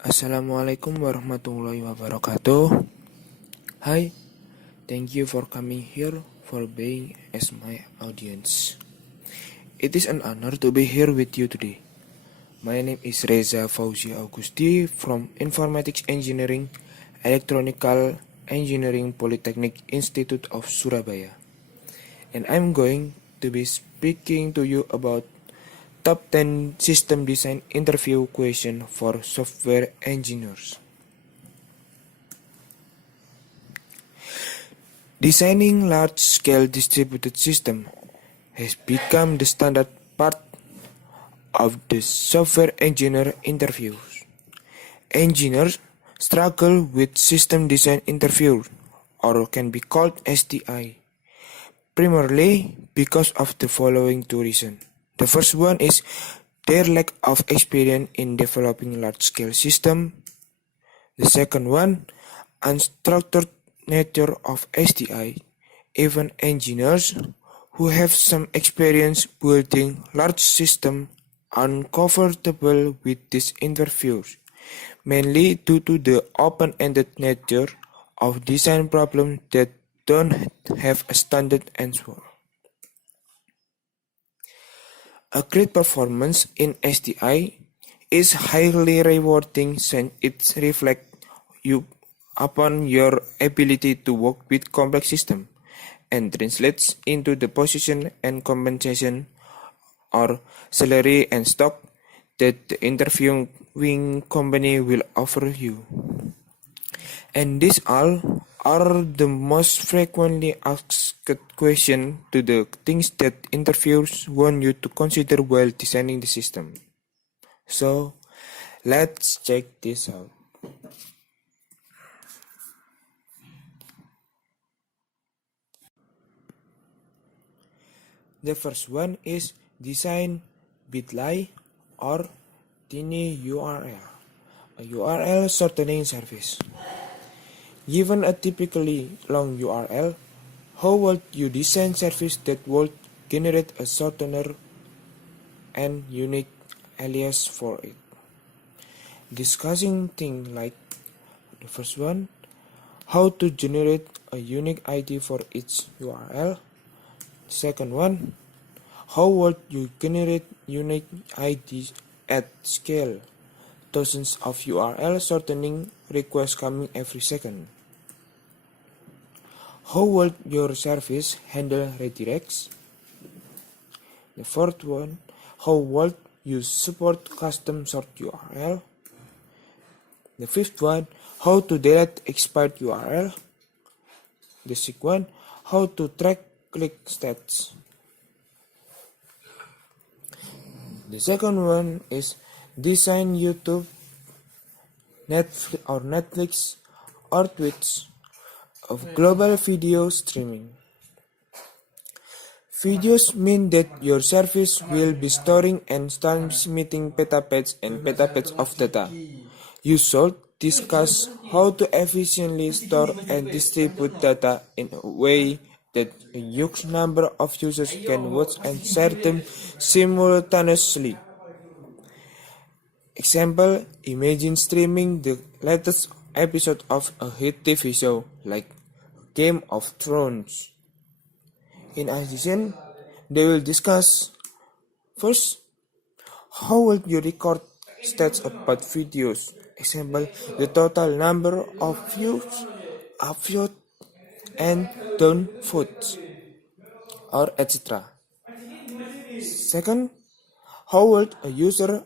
Assalamualaikum warahmatullahi wabarakatuh. Hi, thank you for coming here for being as my audience. It is an honor to be here with you today. My name is Reza Fauzi Augusti from Informatics Engineering, Electronical Engineering Polytechnic Institute of Surabaya. And I'm going to be speaking to you about top 10 system design interview question for software engineers. Designing large-scale distributed systems has become the standard part of the software engineer interviews. Engineers struggle with system design interviews, or can be called SDI, primarily because of the following two reasons. The first one is their lack of experience in developing large-scale systems. The second one, unstructured nature of SDI. Even engineers who have some experience building large systems are uncomfortable with these interviews, mainly due to the open-ended nature of design problems that don't have a standard answer. A great performance in SDI is highly rewarding since it reflects upon your ability to work with complex systems and translates into the position and compensation or salary and stock that the interviewing company will offer you. And these all are the most frequently asked questions to the things that interviewers want you to consider while designing the system. So, let's check this out. The first one is design bit.ly or TinyURL, a URL shortening service. Given a typically long URL, how would you design service that would generate a shortener and unique alias for it? Discussing things like the first one, how to generate a unique ID for each URL. Second one, how would you generate unique IDs at scale? Thousands of URL shortening requests coming every second. How would your service handle redirects? The fourth one, how would you support custom sort URL? The fifth one, how to delete expired URL. The sixth one, how to track click stats. The second one is design YouTube, Netflix or Twitch of global video streaming. Videos mean that your service will be storing and transmitting petabytes and petabytes of data. You should discuss how to efficiently store and distribute data in a way that a huge number of users can watch and share them simultaneously. Example, imagine streaming the latest episode of a hit TV show like Game of Thrones. In addition, they will discuss first, how will you record stats about videos? Example, the total number of views, upvotes, and downvotes, or etc. Second, how would a user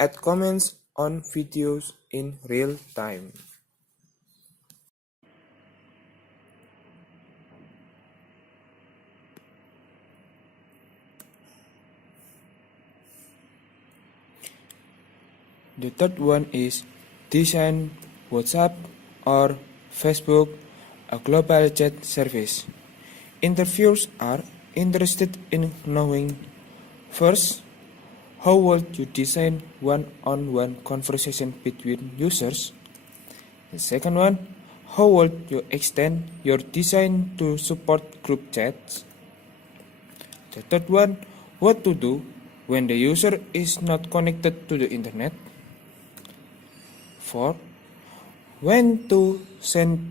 add comments on videos in real time? The third one is design WhatsApp or Facebook, a global chat service. Interviewers are interested in knowing first, how would you design one-on-one conversation between users? The second one, how would you extend your design to support group chats? The third one, what to do when the user is not connected to the internet? 4. When to send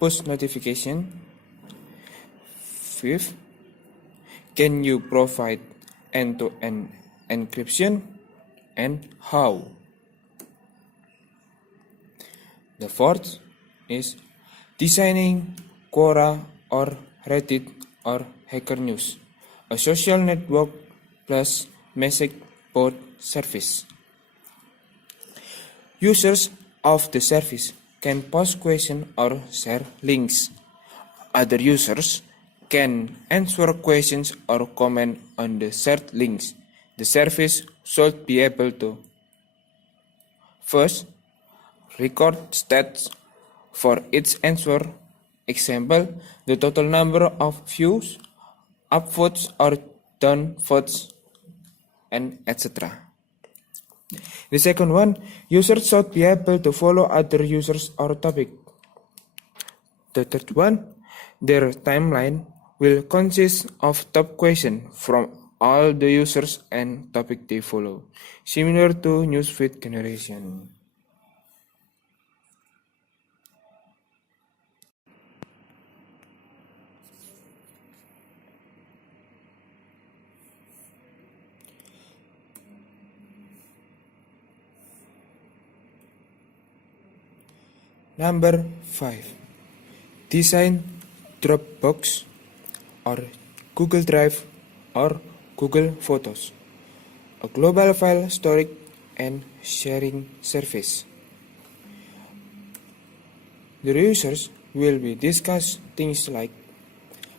push notification. 5. Can you provide end-to-end encryption and how? The fourth is designing Quora or Reddit or Hacker News, a social network plus message board service. Users of the service can post questions or share links. Other users can answer questions or comment on the shared links. The service should be able to first record stats for each answer, example, the total number of views, upvotes or downvotes, and etc. The second one, users should be able to follow other users or topic. The third one, their timeline will consist of top questions from all the users and topic they follow, similar to newsfeed generation. Number 5. Design Dropbox or Google Drive or Google Photos, a global file storage and sharing service. The users will be discuss things like,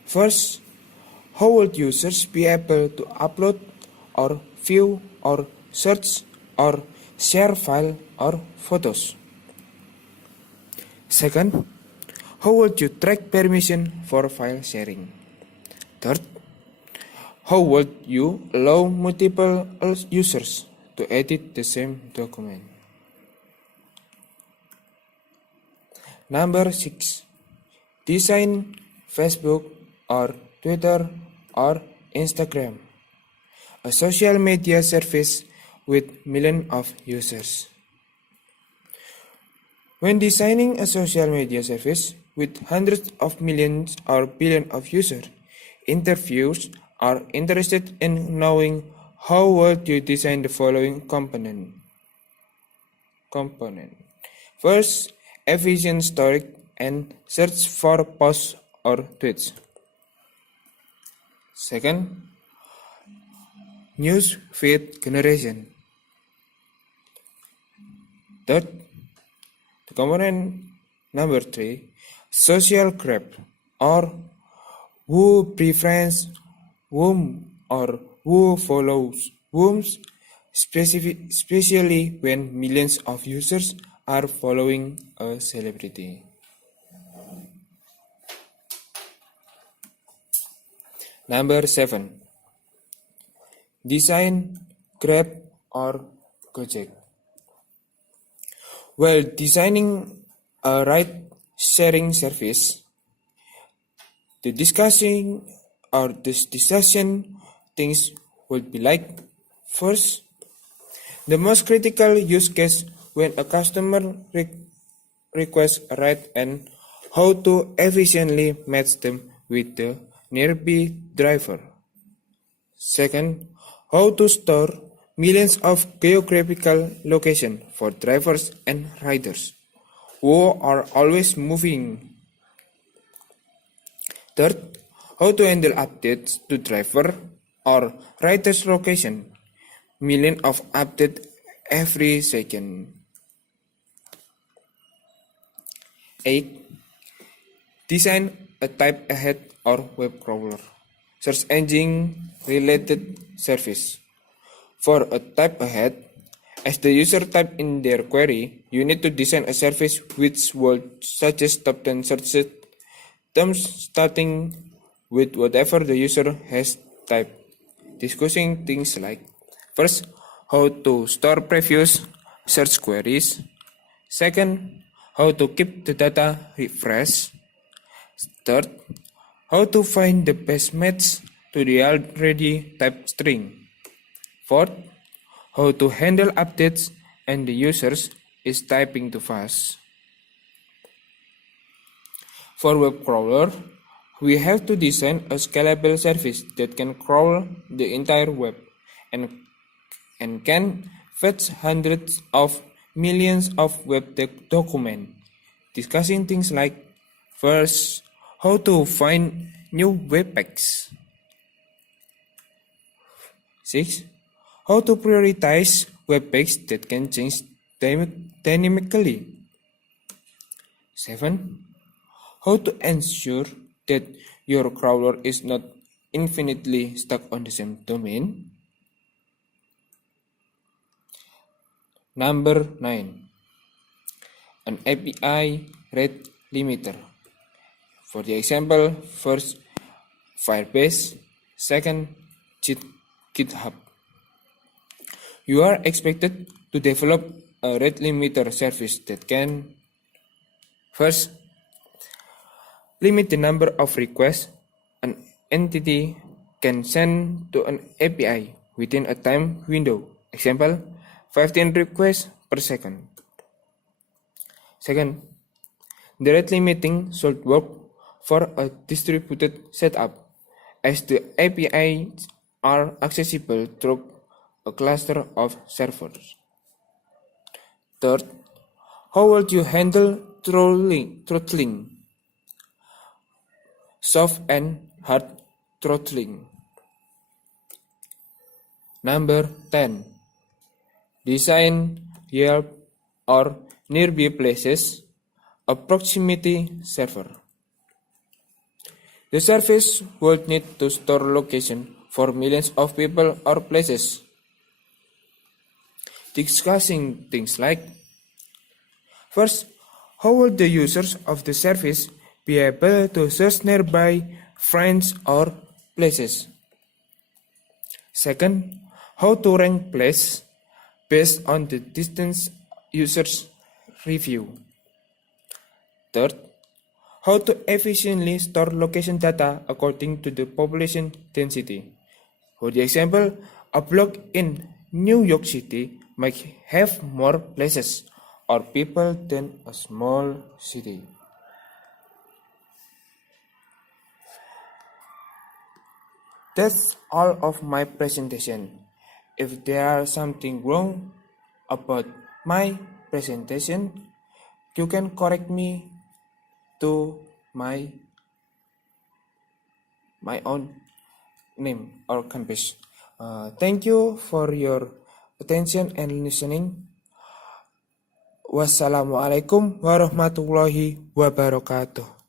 first, how would users be able to upload or view or search or share file or photos? Second, how would you track permission for file sharing? Third, how would you allow multiple users to edit the same document? Number 6. Design Facebook or Twitter or Instagram, a social media service with millions of users. When designing a social media service with hundreds of millions or billions of users, interviewers are interested in knowing how would you design the following component. First, efficient storage and search for posts or tweets. Second, news feed generation. Third, the component number 3, social graph or who befriends whom or who follows whom, especially when millions of users are following a celebrity. Number 7. Design Grab or Gojek. While designing a ride-sharing service, the discussion things would be like, first, the most critical use case when a customer requests a ride and how to efficiently match them with the nearby driver. Second, how to store millions of geographical locations for drivers and riders who are always moving. Third, how to handle updates to driver or rider's location, millions of updates every second. 8. Design a type ahead or web crawler, search engine related service. For a type ahead, as the user type in their query, you need to design a service which will suggest top 10 search terms starting with whatever the user has typed, discussing things like, first, how to store previous search queries. Second, how to keep the data refreshed. Third, how to find the best match to the already typed string. Fourth, how to handle updates and the users is typing too fast. For web crawler, we have to design a scalable service that can crawl the entire web and can fetch hundreds of millions of web documents, discussing things like first, how to find new web pages. 6. How to prioritize web pages that can change dynamically. 7. How to ensure that your crawler is not infinitely stuck on the same domain. Number 9. An API rate limiter. For the example, first Firebase, second GitHub. You are expected to develop a rate limiter service that can first limit the number of requests an entity can send to an API within a time window. Example, 15 requests per second. Second, the rate limiting should work for a distributed setup, as the APIs are accessible through a cluster of servers. Third, how would you handle throttling? Soft and hard throttling. Number 10. Design Yelp or nearby places, a proximity server. The service would need to store location for millions of people or places, discussing things like first, how would the users of the service be able to search nearby friends or places? Second, how to rank places based on the distance users review. Third, how to efficiently store location data according to the population density. For the example, a block in New York City might have more places or people than a small city. That's all of my presentation. If there is something wrong about my presentation, you can correct me to my own name or campus. Thank you for your attention and listening. Wassalamualaikum warahmatullahi wabarakatuh.